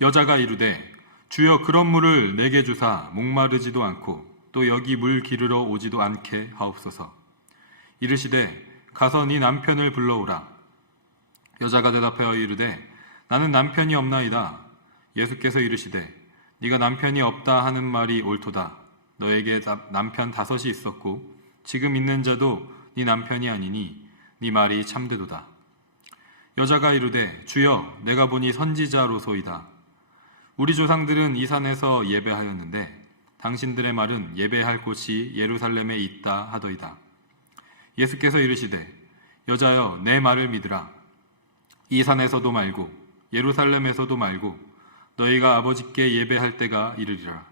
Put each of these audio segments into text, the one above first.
여자가 이르되 주여 그런 물을 내게 주사 목마르지도 않고 또 여기 물 기르러 오지도 않게 하옵소서. 이르시되 가서 네 남편을 불러오라. 여자가 대답하여 이르되 나는 남편이 없나이다. 예수께서 이르시되 네가 남편이 없다 하는 말이 옳도다. 너에게 남편 5이 있었고 지금 있는 자도 네 남편이 아니니 네 말이 참되도다. 여자가 이르되 주여 내가 보니 선지자로소이다. 우리 조상들은 이 산에서 예배하였는데 당신들의 말은 예배할 곳이 예루살렘에 있다 하더이다. 예수께서 이르시되 여자여 내 말을 믿으라. 이 산에서도 말고 예루살렘에서도 말고 너희가 아버지께 예배할 때가 이르리라.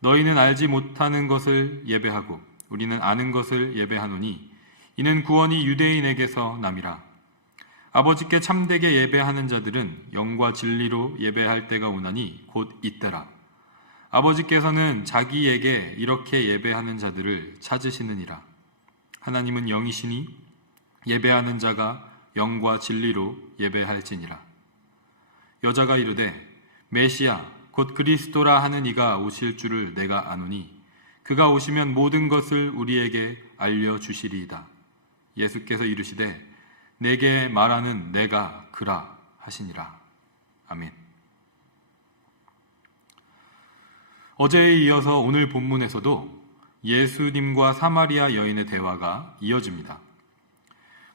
너희는 알지 못하는 것을 예배하고 우리는 아는 것을 예배하노니 이는 구원이 유대인에게서 남이라. 아버지께 참되게 예배하는 자들은 영과 진리로 예배할 때가 오나니 곧 이때라. 아버지께서는 자기에게 이렇게 예배하는 자들을 찾으시느니라. 하나님은 영이시니 예배하는 자가 영과 진리로 예배할지니라. 여자가 이르되 메시아 곧 그리스도라 하는 이가 오실 줄을 내가 아노니 그가 오시면 모든 것을 우리에게 알려주시리이다. 예수께서 이르시되 내게 말하는 내가 그라 하시니라. 아멘. 어제에 이어서 오늘 본문에서도 예수님과 사마리아 여인의 대화가 이어집니다.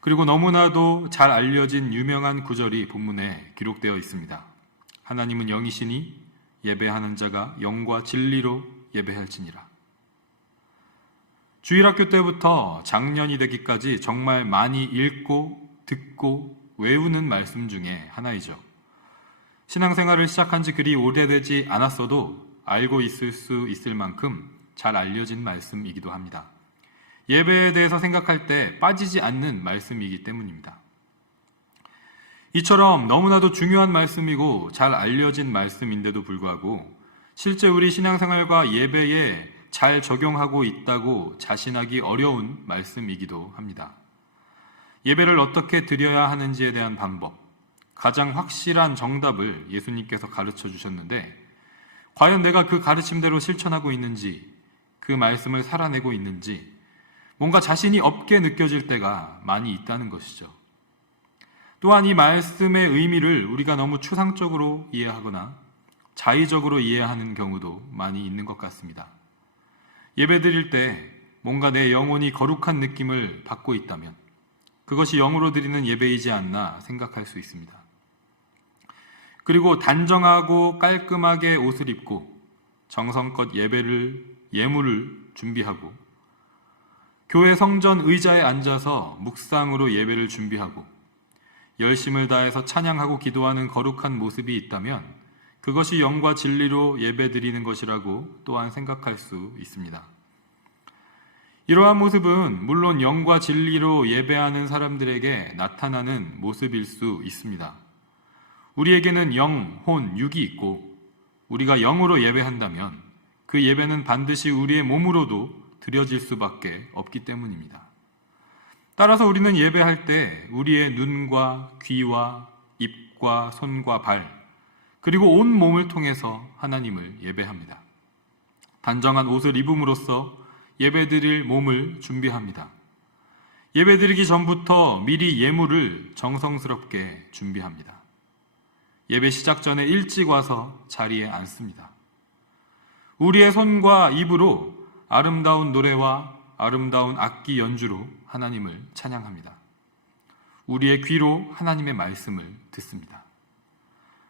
그리고 너무나도 잘 알려진 유명한 구절이 본문에 기록되어 있습니다. 하나님은 영이시니 예배하는 자가 영과 진리로 예배할지니라. 주일학교 때부터 작년이 되기까지 정말 많이 읽고 듣고 외우는 말씀 중에 하나이죠. 신앙생활을 시작한 지 그리 오래되지 않았어도 알고 있을 수 있을 만큼 잘 알려진 말씀이기도 합니다. 예배에 대해서 생각할 때 빠지지 않는 말씀이기 때문입니다. 이처럼 너무나도 중요한 말씀이고 잘 알려진 말씀인데도 불구하고 실제 우리 신앙생활과 예배에 잘 적용하고 있다고 자신하기 어려운 말씀이기도 합니다. 예배를 어떻게 드려야 하는지에 대한 방법, 가장 확실한 정답을 예수님께서 가르쳐 주셨는데 과연 내가 그 가르침대로 실천하고 있는지, 그 말씀을 살아내고 있는지 뭔가 자신이 없게 느껴질 때가 많이 있다는 것이죠. 또한 이 말씀의 의미를 우리가 너무 추상적으로 이해하거나 자의적으로 이해하는 경우도 많이 있는 것 같습니다. 예배드릴 때 뭔가 내 영혼이 거룩한 느낌을 받고 있다면 그것이 영으로 드리는 예배이지 않나 생각할 수 있습니다. 그리고 단정하고 깔끔하게 옷을 입고 정성껏 예물을 준비하고 교회 성전 의자에 앉아서 묵상으로 예배를 준비하고 열심을 다해서 찬양하고 기도하는 거룩한 모습이 있다면 그것이 영과 진리로 예배드리는 것이라고 또한 생각할 수 있습니다. 이러한 모습은 물론 영과 진리로 예배하는 사람들에게 나타나는 모습일 수 있습니다. 우리에게는 영, 혼, 육이 있고 우리가 영으로 예배한다면 그 예배는 반드시 우리의 몸으로도 드려질 수밖에 없기 때문입니다. 따라서 우리는 예배할 때 우리의 눈과 귀와 입과 손과 발 그리고 온 몸을 통해서 하나님을 예배합니다. 단정한 옷을 입음으로써 예배드릴 몸을 준비합니다. 예배드리기 전부터 미리 예물을 정성스럽게 준비합니다. 예배 시작 전에 일찍 와서 자리에 앉습니다. 우리의 손과 입으로 아름다운 노래와 아름다운 악기 연주로 하나님을 찬양합니다. 우리의 귀로 하나님의 말씀을 듣습니다.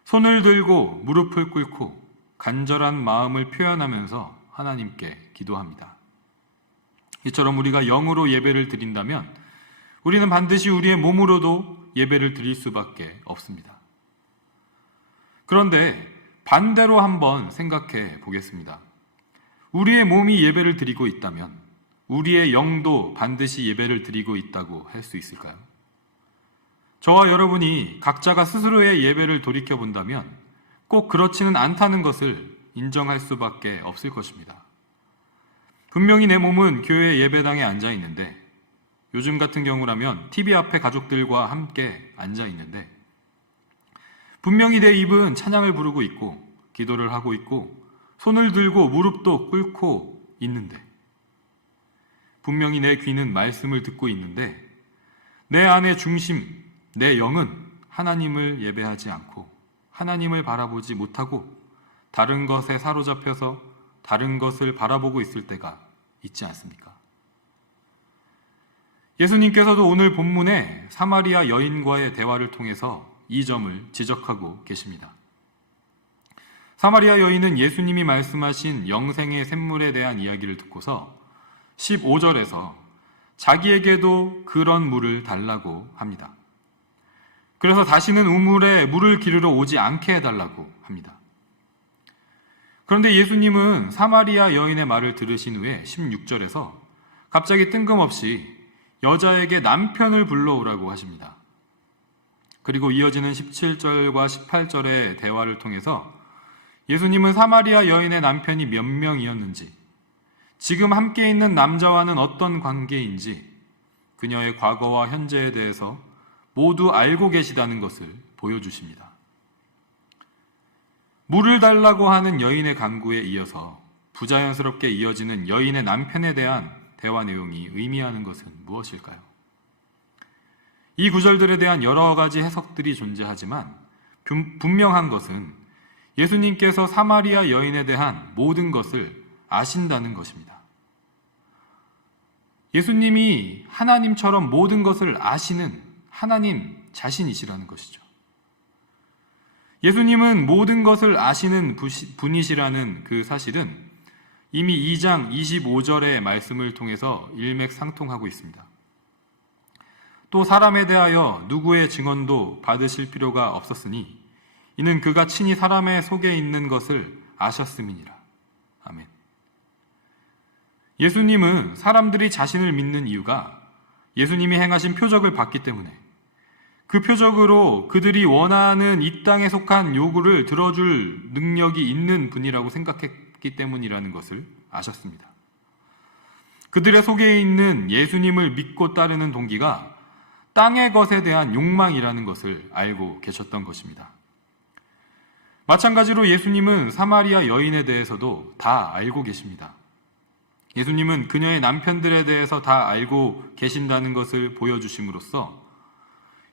손을 들고 무릎을 꿇고 간절한 마음을 표현하면서 하나님께 기도합니다. 이처럼 우리가 영으로 예배를 드린다면 우리는 반드시 우리의 몸으로도 예배를 드릴 수밖에 없습니다. 그런데 반대로 한번 생각해 보겠습니다. 우리의 몸이 예배를 드리고 있다면 우리의 영도 반드시 예배를 드리고 있다고 할 수 있을까요? 저와 여러분이 각자가 스스로의 예배를 돌이켜본다면 꼭 그렇지는 않다는 것을 인정할 수밖에 없을 것입니다. 분명히 내 몸은 교회 예배당에 앉아 있는데 요즘 같은 경우라면 TV 앞에 가족들과 함께 앉아 있는데 분명히 내 입은 찬양을 부르고 있고 기도를 하고 있고 손을 들고 무릎도 꿇고 있는데, 분명히 내 귀는 말씀을 듣고 있는데 내 안의 중심, 내 영은 하나님을 예배하지 않고 하나님을 바라보지 못하고 다른 것에 사로잡혀서 다른 것을 바라보고 있을 때가 있지 않습니까? 예수님께서도 오늘 본문에 사마리아 여인과의 대화를 통해서 이 점을 지적하고 계십니다. 사마리아 여인은 예수님이 말씀하신 영생의 샘물에 대한 이야기를 듣고서 15절에서 자기에게도 그런 물을 달라고 합니다. 그래서 다시는 우물에 물을 기르러 오지 않게 해달라고 합니다. 그런데 예수님은 사마리아 여인의 말을 들으신 후에 16절에서 갑자기 뜬금없이 여자에게 남편을 불러오라고 하십니다. 그리고 이어지는 17절과 18절의 대화를 통해서 예수님은 사마리아 여인의 남편이 몇 명이었는지, 지금 함께 있는 남자와는 어떤 관계인지, 그녀의 과거와 현재에 대해서 모두 알고 계시다는 것을 보여주십니다. 물을 달라고 하는 여인의 간구에 이어서 부자연스럽게 이어지는 여인의 남편에 대한 대화 내용이 의미하는 것은 무엇일까요? 이 구절들에 대한 여러 가지 해석들이 존재하지만 분명한 것은 예수님께서 사마리아 여인에 대한 모든 것을 아신다는 것입니다. 예수님이 하나님처럼 모든 것을 아시는 하나님 자신이시라는 것이죠. 예수님은 모든 것을 아시는 분이시라는 그 사실은 이미 2장 25절의 말씀을 통해서 일맥상통하고 있습니다. 또 사람에 대하여 누구의 증언도 받으실 필요가 없었으니 이는 그가 친히 사람의 속에 있는 것을 아셨음이니라. 아멘. 예수님은 사람들이 자신을 믿는 이유가 예수님이 행하신 표적을 봤기 때문에 그 표적으로 그들이 원하는 이 땅에 속한 요구를 들어줄 능력이 있는 분이라고 생각했기 때문이라는 것을 아셨습니다. 그들의 속에 있는 예수님을 믿고 따르는 동기가 땅의 것에 대한 욕망이라는 것을 알고 계셨던 것입니다. 마찬가지로 예수님은 사마리아 여인에 대해서도 다 알고 계십니다. 예수님은 그녀의 남편들에 대해서 다 알고 계신다는 것을 보여주심으로써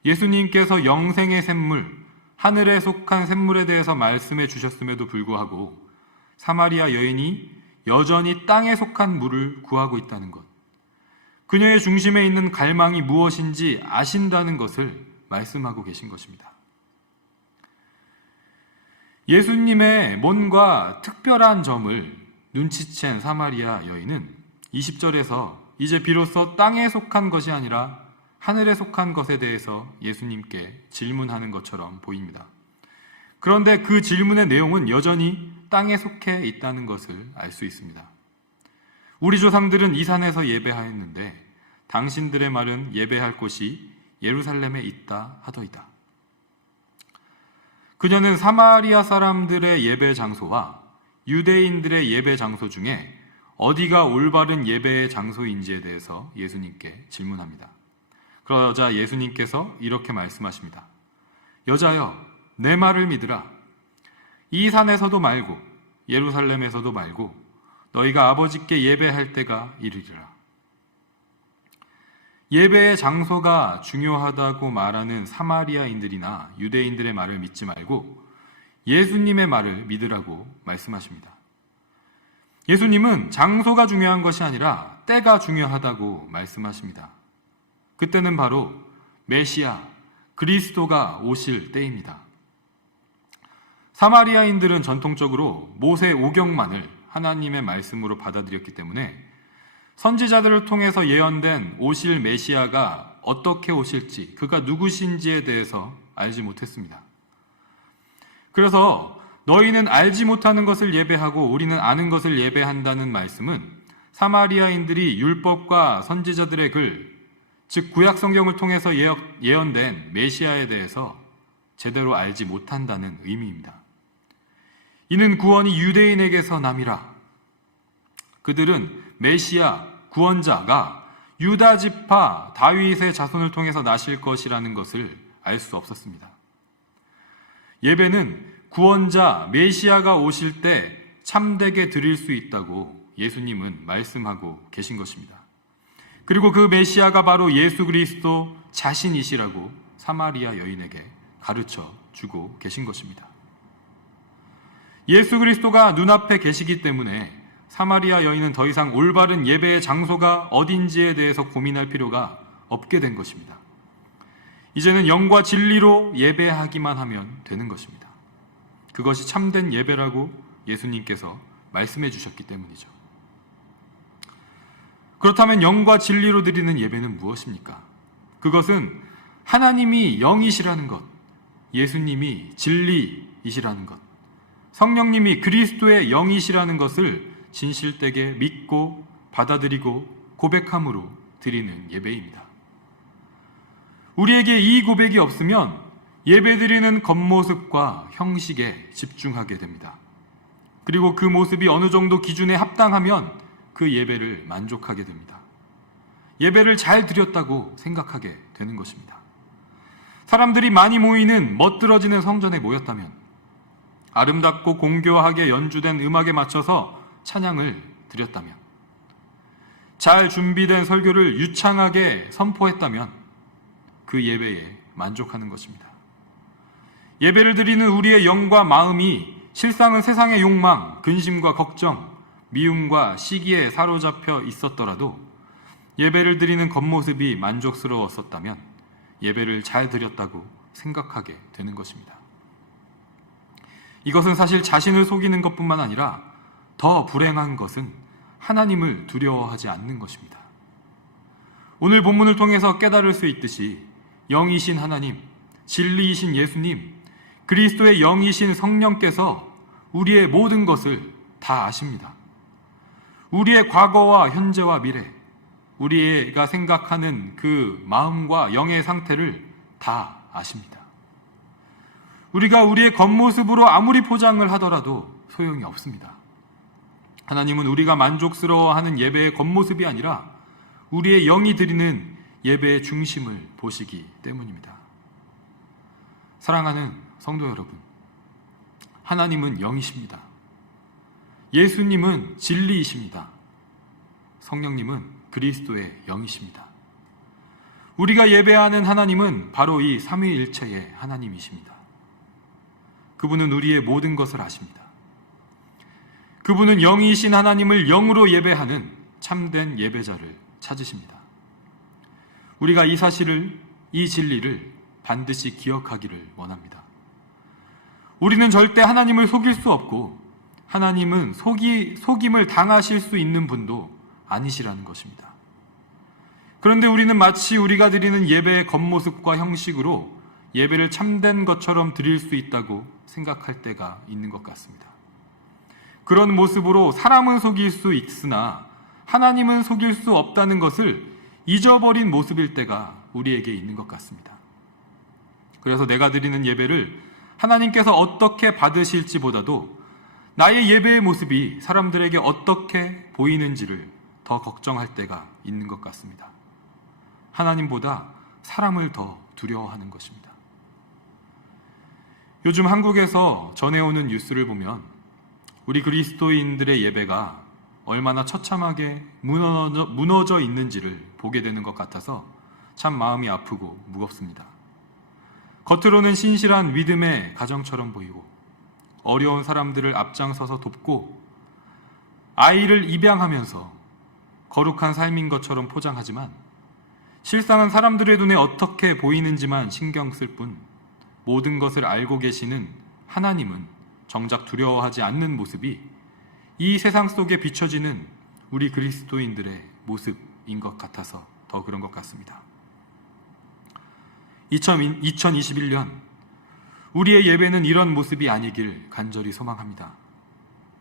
예수님께서 영생의 샘물, 하늘에 속한 샘물에 대해서 말씀해 주셨음에도 불구하고 사마리아 여인이 여전히 땅에 속한 물을 구하고 있다는 것, 그녀의 중심에 있는 갈망이 무엇인지 아신다는 것을 말씀하고 계신 것입니다. 예수님의 뭔가 특별한 점을 눈치챈 사마리아 여인은 20절에서 이제 비로소 땅에 속한 것이 아니라 하늘에 속한 것에 대해서 예수님께 질문하는 것처럼 보입니다. 그런데 그 질문의 내용은 여전히 땅에 속해 있다는 것을 알 수 있습니다. 우리 조상들은 이 산에서 예배하였는데 당신들의 말은 예배할 곳이 예루살렘에 있다 하더이다. 그녀는 사마리아 사람들의 예배 장소와 유대인들의 예배 장소 중에 어디가 올바른 예배의 장소인지에 대해서 예수님께 질문합니다. 그러자 예수님께서 이렇게 말씀하십니다. 여자여, 내 말을 믿으라. 이 산에서도 말고 예루살렘에서도 말고 너희가 아버지께 예배할 때가 이르리라. 예배의 장소가 중요하다고 말하는 사마리아인들이나 유대인들의 말을 믿지 말고 예수님의 말을 믿으라고 말씀하십니다. 예수님은 장소가 중요한 것이 아니라 때가 중요하다고 말씀하십니다. 그때는 바로 메시아, 그리스도가 오실 때입니다. 사마리아인들은 전통적으로 모세 오경만을 하나님의 말씀으로 받아들였기 때문에 선지자들을 통해서 예언된 오실 메시아가 어떻게 오실지, 그가 누구신지에 대해서 알지 못했습니다. 그래서 너희는 알지 못하는 것을 예배하고 우리는 아는 것을 예배한다는 말씀은 사마리아인들이 율법과 선지자들의 글, 즉 구약 성경을 통해서 예언된 메시아에 대해서 제대로 알지 못한다는 의미입니다. 이는 구원이 유대인에게서 남이라. 그들은 메시아, 구원자가 유다 지파 다윗의 자손을 통해서 나실 것이라는 것을 알 수 없었습니다. 예배는 구원자 메시아가 오실 때 참되게 드릴 수 있다고 예수님은 말씀하고 계신 것입니다. 그리고 그 메시아가 바로 예수 그리스도 자신이시라고 사마리아 여인에게 가르쳐 주고 계신 것입니다. 예수 그리스도가 눈앞에 계시기 때문에 사마리아 여인은 더 이상 올바른 예배의 장소가 어딘지에 대해서 고민할 필요가 없게 된 것입니다. 이제는 영과 진리로 예배하기만 하면 되는 것입니다. 그것이 참된 예배라고 예수님께서 말씀해 주셨기 때문이죠. 그렇다면 영과 진리로 드리는 예배는 무엇입니까? 그것은 하나님이 영이시라는 것, 예수님이 진리이시라는 것, 성령님이 그리스도의 영이시라는 것을 진실되게 믿고 받아들이고 고백함으로 드리는 예배입니다. 우리에게 이 고백이 없으면 예배드리는 겉모습과 형식에 집중하게 됩니다. 그리고 그 모습이 어느 정도 기준에 합당하면 그 예배를 만족하게 됩니다. 예배를 잘 드렸다고 생각하게 되는 것입니다. 사람들이 많이 모이는 멋들어지는 성전에 모였다면, 아름답고 공교하게 연주된 음악에 맞춰서 찬양을 드렸다면, 잘 준비된 설교를 유창하게 선포했다면 그 예배에 만족하는 것입니다. 예배를 드리는 우리의 영과 마음이 실상은 세상의 욕망, 근심과 걱정, 미움과 시기에 사로잡혀 있었더라도 예배를 드리는 겉모습이 만족스러웠었다면 예배를 잘 드렸다고 생각하게 되는 것입니다. 이것은 사실 자신을 속이는 것뿐만 아니라 더 불행한 것은 하나님을 두려워하지 않는 것입니다. 오늘 본문을 통해서 깨달을 수 있듯이 영이신 하나님, 진리이신 예수님, 그리스도의 영이신 성령께서 우리의 모든 것을 다 아십니다. 우리의 과거와 현재와 미래, 우리가 생각하는 그 마음과 영의 상태를 다 아십니다. 우리가 우리의 겉모습으로 아무리 포장을 하더라도 소용이 없습니다. 하나님은 우리가 만족스러워하는 예배의 겉모습이 아니라 우리의 영이 드리는 예배의 중심을 보시기 때문입니다. 사랑하는 성도 여러분, 하나님은 영이십니다. 예수님은 진리이십니다. 성령님은 그리스도의 영이십니다. 우리가 예배하는 하나님은 바로 이 삼위일체의 하나님이십니다. 그분은 우리의 모든 것을 아십니다. 그분은 영이신 하나님을 영으로 예배하는 참된 예배자를 찾으십니다. 우리가 이 사실을, 이 진리를 반드시 기억하기를 원합니다. 우리는 절대 하나님을 속일 수 없고 하나님은 속임을 당하실 수 있는 분도 아니시라는 것입니다. 그런데 우리는 마치 우리가 드리는 예배의 겉모습과 형식으로 예배를 참된 것처럼 드릴 수 있다고 생각할 때가 있는 것 같습니다. 그런 모습으로 사람은 속일 수 있으나 하나님은 속일 수 없다는 것을 잊어버린 모습일 때가 우리에게 있는 것 같습니다. 그래서 내가 드리는 예배를 하나님께서 어떻게 받으실지보다도 나의 예배의 모습이 사람들에게 어떻게 보이는지를 더 걱정할 때가 있는 것 같습니다. 하나님보다 사람을 더 두려워하는 것입니다. 요즘 한국에서 전해오는 뉴스를 보면 우리 그리스도인들의 예배가 얼마나 처참하게 무너져 있는지를 보게 되는 것 같아서 참 마음이 아프고 무겁습니다. 겉으로는 신실한 믿음의 가정처럼 보이고 어려운 사람들을 앞장서서 돕고 아이를 입양하면서 거룩한 삶인 것처럼 포장하지만 실상은 사람들의 눈에 어떻게 보이는지만 신경 쓸 뿐 모든 것을 알고 계시는 하나님은 정작 두려워하지 않는 모습이 이 세상 속에 비춰지는 우리 그리스도인들의 모습인 것 같아서 더 그런 것 같습니다. 2021년 우리의 예배는 이런 모습이 아니길 간절히 소망합니다.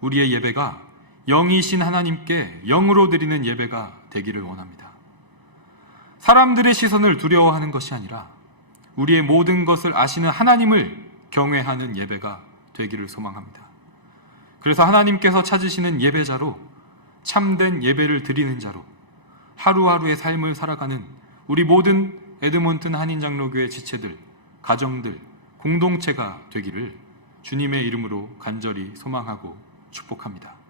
우리의 예배가 영이신 하나님께 영으로 드리는 예배가 되기를 원합니다. 사람들의 시선을 두려워하는 것이 아니라 우리의 모든 것을 아시는 하나님을 경외하는 예배가 되기를 소망합니다. 그래서 하나님께서 찾으시는 예배자로, 참된 예배를 드리는 자로 하루하루의 삶을 살아가는 우리 모든 에드몬튼 한인장로교회 지체들, 가정들, 공동체가 되기를 주님의 이름으로 간절히 소망하고 축복합니다.